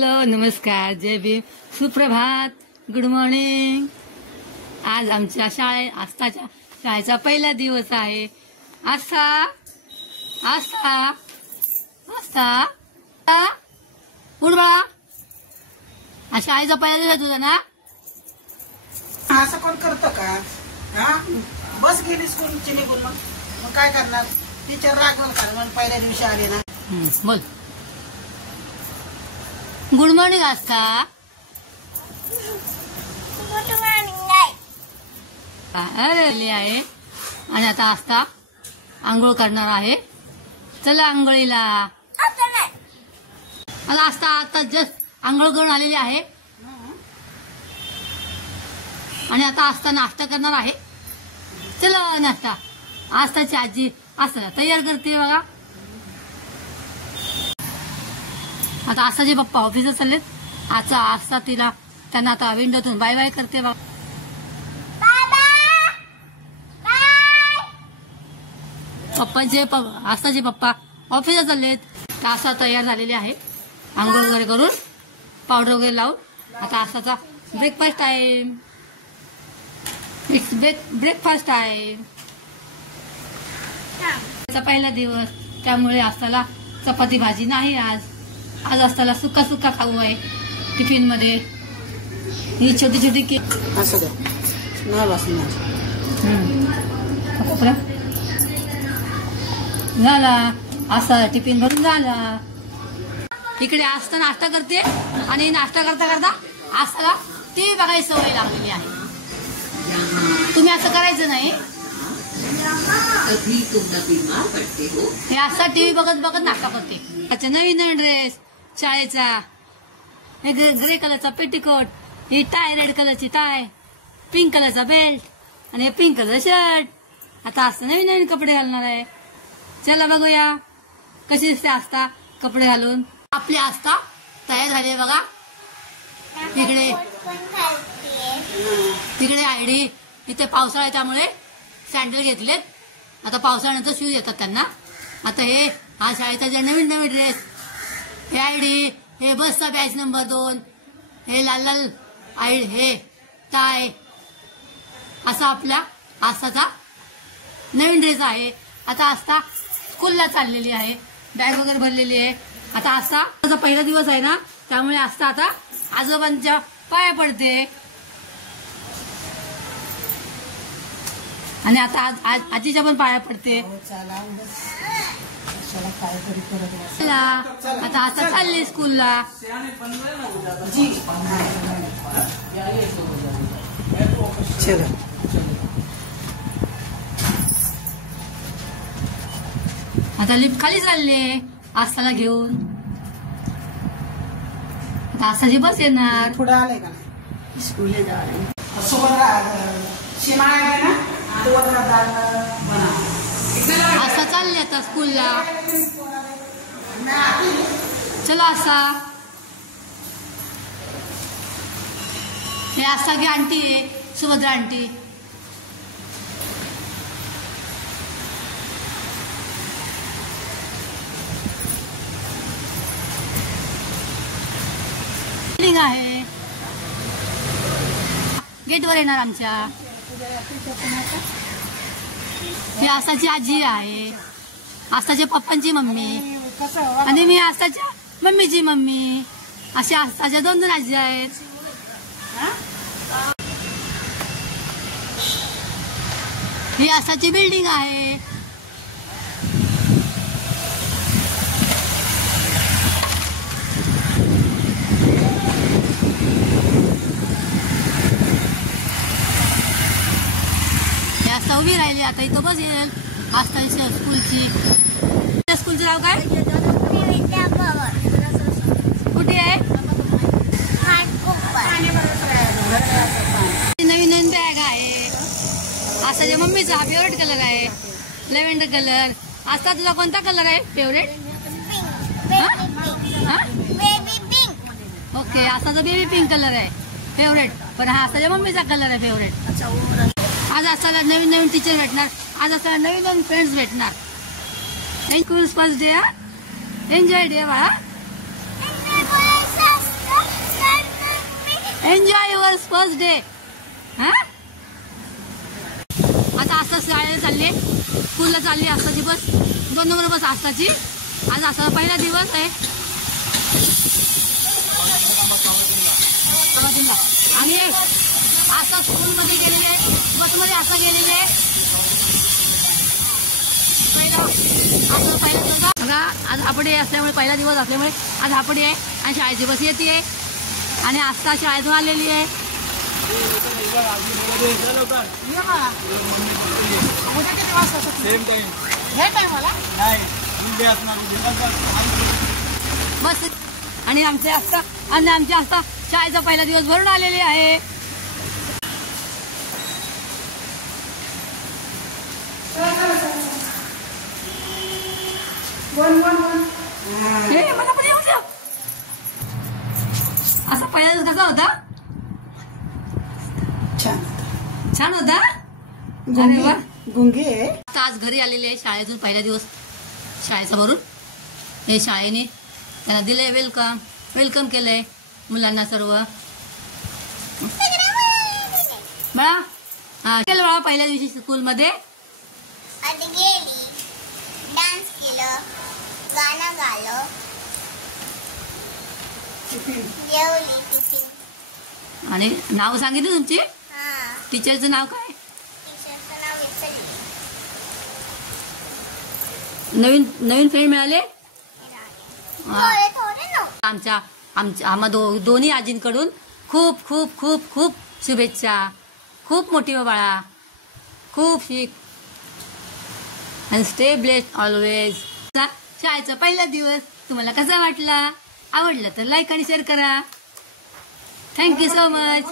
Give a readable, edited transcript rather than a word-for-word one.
Hello, नमस्कार, जय भीम, सुप्रभात, good morning. आज आमच्या आस्थाच्या शाळेचा पहिला दिवस आहे. आस्था आस्था आस्था उठ बाळा. आज शाळेचा पहिला दिवस आहे तुझा ना. असं कोण करतं का? हा, बस गेली स्कूलची निघून. मग काय करणार? टीचर रागवून कारण पहिल्या दिवशी आले ना. बोल. गुड मॉर्निंग आस्था. अरे आहे. आणि आता आस्था आंघोळ करणार आहे. चला आंघोळीला. मला आस्था आता जस्ट आंघोळ करून आलेली आहे आणि आता आस्था नाश्ता करणार आहे. चला नाश्ता. आस्थाची आजी आस्था तयार करते बघा. आता आस्थाचे पप्पा ऑफिसला चाललेत. आजचा आस्था त्यांना आता विंडोतून बाय बाय करते बघा. आस्थाचे पप्पा ऑफिसला चाललेत. आस्था तयार झालेली आहे आंघोळ वगैरे करून, पावडर वगैरे लावून. आता आस्थाचा ब्रेकफास्ट टाइम. Breakfast time. पहिला दिवस त्यामुळे आस्थाला चपाती भाजी नाही. आज आस्थाला सुक्का खाऊ आहे टिफिन मध्ये. ही छोटी छोटी केक असं द्या नाही बसणार. झाला आस्था टिफिन भरून झाला. इकडे आस्था नाश्ता करते आणि नाश्ता करता करता आस्थाला टीव्ही बघायची सवय लागलेली आहे. तुम्ही असं करायचं नाही. हे आस्था टीव्ही बघत बघत नाश्ता करते. अच्छा, नवीन नवीन ड्रेस शाळेचा. हे ग्रे कलरचा पेटीकोट, ही टाय रेड कलरची टाय, पिंक कलरचा बेल्ट आणि हे पिंक कलर शर्ट. आता आस्था नवीन नवीन कपडे घालणार आहे. चला बघूया कशी दिसते आस्था कपडे घालून. आपली आस्था तयार झाली आहे बघा. तिकडे आयडी. इथे पावसाळा त्यामुळे सँडल घेतलेत. आता पावसाळ्यानंतर शूज येतात त्यांना. आता हा शाळेचा जे नवीन नवीन ड्रेस, हे आयडी, हे बसचा बॅच नंबर 2, हे लाल लाल हे टाय, असा आपला आस्थाचा नवीन ड्रेस आहे. आता आस्था स्कूलला चाललेली आहे. बॅग वगैरे भरलेली आहे. आता आस्थाचा पहिला दिवस आहे ना, त्यामुळे आस्था आता आजोबांच्या पाया पडते. आणि आता आजीच्या पण पाया पडते. चला आता आस्था चालली स्कूलला. आता लिफ्ट खाली चालले आस्थाला घेऊन. आता आस्थाची बस येणार. पुढे आले का स्कूलला जायला सीमा आहे ना. आस्था चालले आता स्कूलला. चला आस्था. हे आस्था की आंटी आहे, सुभद्रा आंटी. बिल्डिंग आहे. गेटवर येणार आमच्या. ही आस्थाची आजी आहे, आस्थाच्या पप्पांची मम्मी आणि मी आस्थाच्या मम्मीची मम्मी. अशा आस्थाच्या 2 आजी आहेत. ही आस्थाची बिल्डिंग आहे. आस्था उभी राहिली. आता इथं बस येईल आस्था स्कूलची. स्कूलचं नाव काय? कुठे आहे? नवीन नवीन बॅग आहे. आस्थाच्या मम्मीचा हा फेवरेट कलर आहे, लेव्हेंडर कलर. आस्था तुझा कोणता कलर आहे फेवरेट? ओके, आस्थाचा बेबी पिंक कलर आहे फेवरेट. पण हा आस्थाच्या मम्मीचा कलर आहे फेवरेट. आज आस्थाला नवीन नवीन टीचर भेटणार. आज आस्थाला नवीन नवीन फ्रेंड्स भेटणार. School first day. Enjoy day बाळा. First day. हा आता आस्था शाळेला चालली, स्कूलला चालली आस्थाची बस. 2 नंबर बस आस्थाची. आज आस्था पहिला दिवस आहे. आम्ही आता स्कूलमध्ये गेलेले आहे, बसमध्ये आता गेलेले आहे. बघा आज हापडे असल्यामुळे पहिला दिवस असल्यामुळे आज हापडे आहे आणि शाळेची बस येते आणि आस्था शाळेतून आलेली आहे. बस आणि आमचे आस्था शाळेचा पहिला दिवस भरून आलेली आहे. मला पण येऊ द्या. असा पहिला दिवस कसा होता? छान होता. अरे वा गुंगे. आज घरी आलेले आहे शाळेतून पहिला दिवस शाळेचा भरून. हे शाळेने त्यांना दिलंय वेलकम केलंय मुलांना सर्व. बाळा केलं बाळा पहिल्या दिवशी स्कूलमध्ये गेली, डान्स केलं, गाणं गालं, जेवली, टिफिन. आणि नाव सांगितलं तुमची? हा, टीचरचं नाव काय? टीचरचं नाव विसरली. नवीन फ्रेंड मिळाले? थोडे थोडे नव्हते. आम्हा दोन्ही आजींकडून खूप खूप खूप खूप शुभेच्छा. खूप मोठी हो बाळा, खूप शिक आणि स्टे ब्लेस्ड ऑलवेज. शाळेचा पहिला दिवस तुम्हाला कसा वाटला? आवडला तर लाईक आणि शेअर करा. Thank you so much.